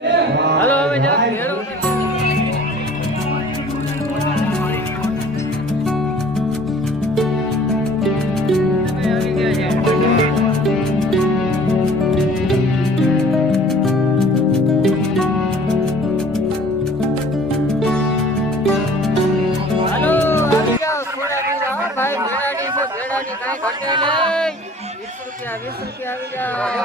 Hello હવે જરા રૂપિયા વીસ રૂપિયા આવી જાય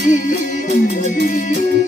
Thank you.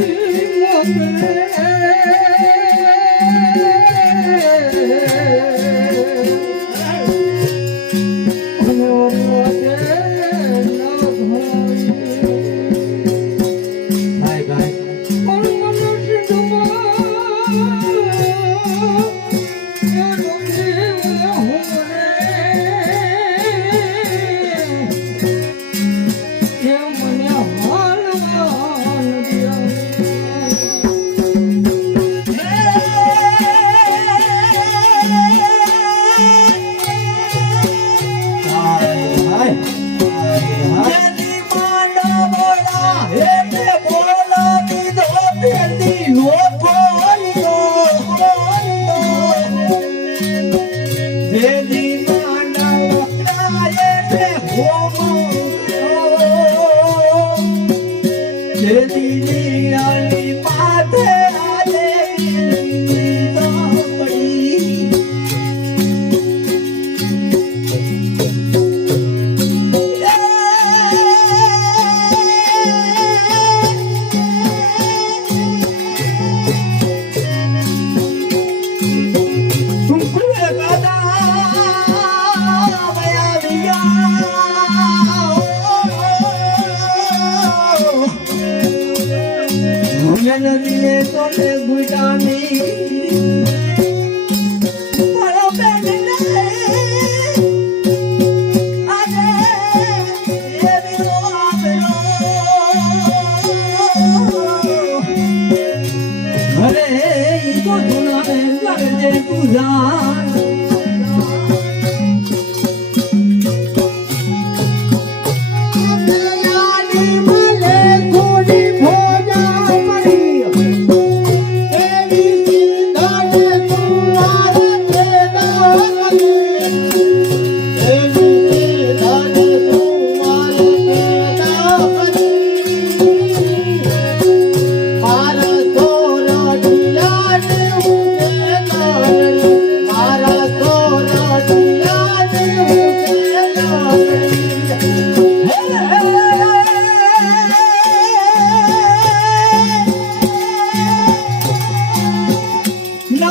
সেদিনে আর